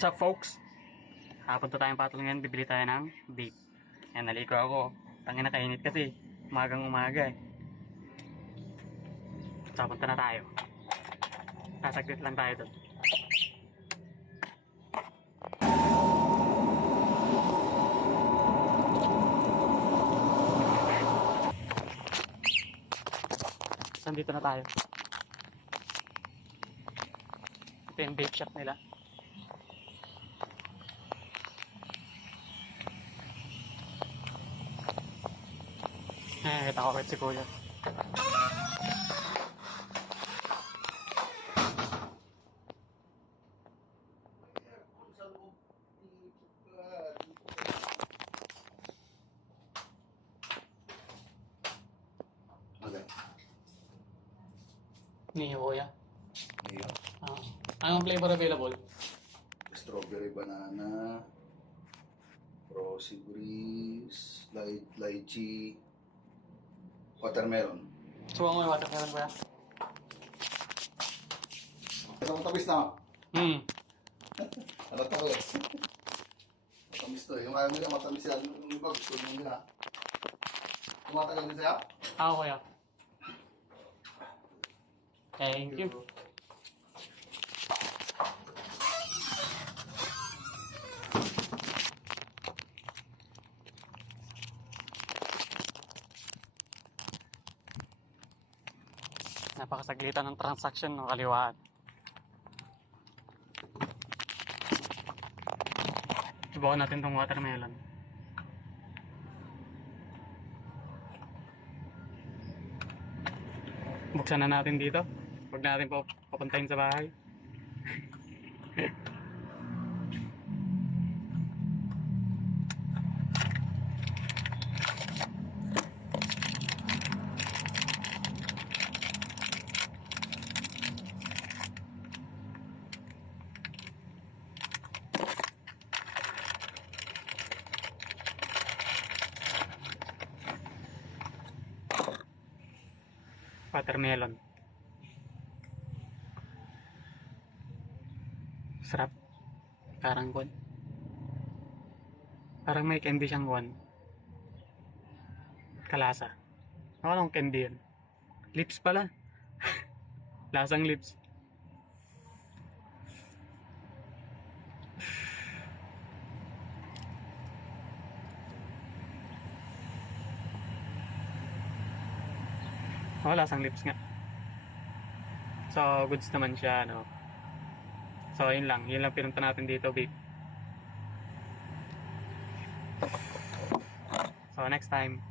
What's up folks? Punta tayong patol ngayon, bibili tayo ng vape. Ayan, naligo ako. Tangin na kainit kasi. Umagang umaga eh. So, punta na tayo. Sasaglit lang tayo doon. Nandito na tayo. Ito yung vape shop nila. Kita ko kahit si Kuya. Okay. Ni Kuya. Ngayon, Anong flavor available? strawberry banana, rosy breeze, lychee, watermelon. Suwa mo yung watermelon, Kuya. Ito ang tamis na. Ano to eh? Matamis to eh. Yung ayaw nila matamis yan. Yung iba gusto nila. Tumatagal din sa'yo? Kuya. Thank you. Napakasaglitan ng transaction ng kaliwaan. Subukan natin tong watermelon. Buksan na natin dito. Huwag natin papuntahin sa bahay. Watermelon. Sarap. Parang good. Parang may candy siyang one. Kalasa. Anong candy yun? Lips pala. Lasang lips. Lasang lips nga. So, goods naman siya, no? So, yun lang pinunta natin dito, babe. So, next time.